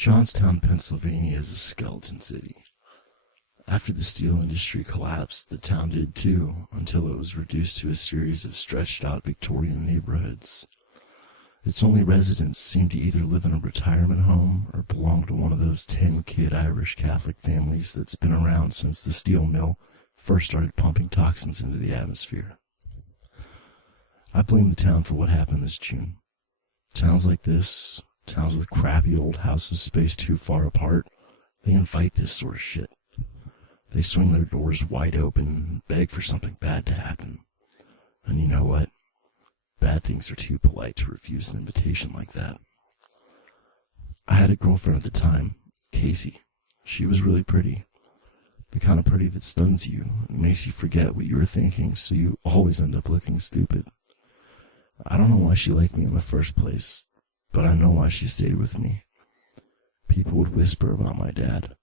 Johnstown, Pennsylvania is a skeleton city. After the steel industry collapsed, the town did too, until it was reduced to a series of stretched-out Victorian neighborhoods. Its only residents seemed to either live in a retirement home or belong to one of those 10-kid Irish Catholic families that's been around since the steel mill first started pumping toxins into the atmosphere. I blame the town for what happened this June. Towns like this, towns with crappy old houses spaced too far apart, they invite this sort of shit. They swing their doors wide open and beg for something bad to happen. And you know what? Bad things are too polite to refuse an invitation like that. I had a girlfriend at the time, Kasey. She was really pretty. The kind of pretty that stuns you and makes you forget what you were thinking, so you always end up looking stupid. I don't know why she liked me in the first place, but I know why she stayed with me. People would whisper about my dad.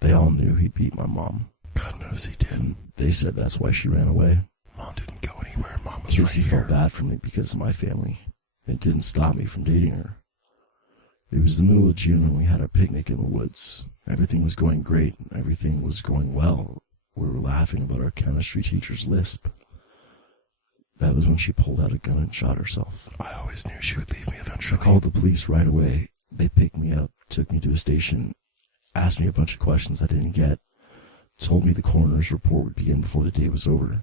They all knew he beat my mom. God knows he did. They said that's why she ran away. Mom didn't go anywhere. Mom was right here. Kasey felt bad for me because of my family. It didn't stop me from dating her. It was the middle of June and we had our picnic in the woods. Everything was going great. Everything was going well. We were laughing about our chemistry teacher's lisp. That was when she pulled out a gun and shot herself. I always knew she would leave me eventually. I called the police right away. They picked me up, took me to a station, asked me a bunch of questions I didn't get, told me the coroner's report would begin before the day was over.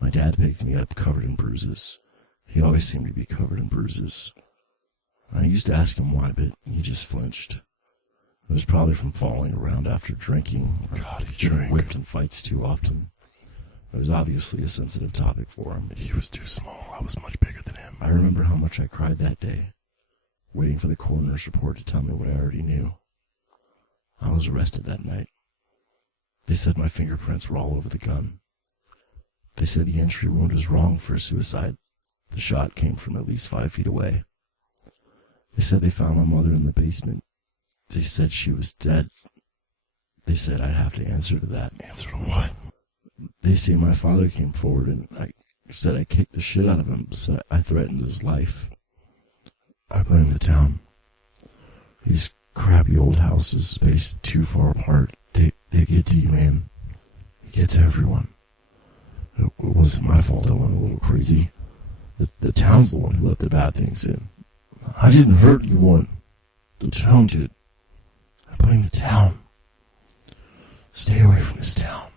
My dad picked me up covered in bruises. He always seemed to be covered in bruises. I used to ask him why, but he just flinched. It was probably from falling around after drinking. God, he getting drank. whipped in fights too often. It was obviously a sensitive topic for him. He was too small. I was much bigger than him. I remember how much I cried that day, waiting for the coroner's report to tell me what I already knew. I was arrested that night. They said my fingerprints were all over the gun. They said the entry wound was wrong for a suicide. The shot came from at least 5 feet away. They said they found my mother in the basement. They said she was dead. They said I'd have to answer to that. Answer to what? They say my father came forward and I said I kicked the shit out of him, said I threatened his life. I blame the town. These crappy old houses spaced too far apart. They get to you, man. They get to everyone. It wasn't my fault I went a little crazy. The town's the one who let the bad things in. I didn't hurt anyone. The town did. I blame the town. Stay away from this town.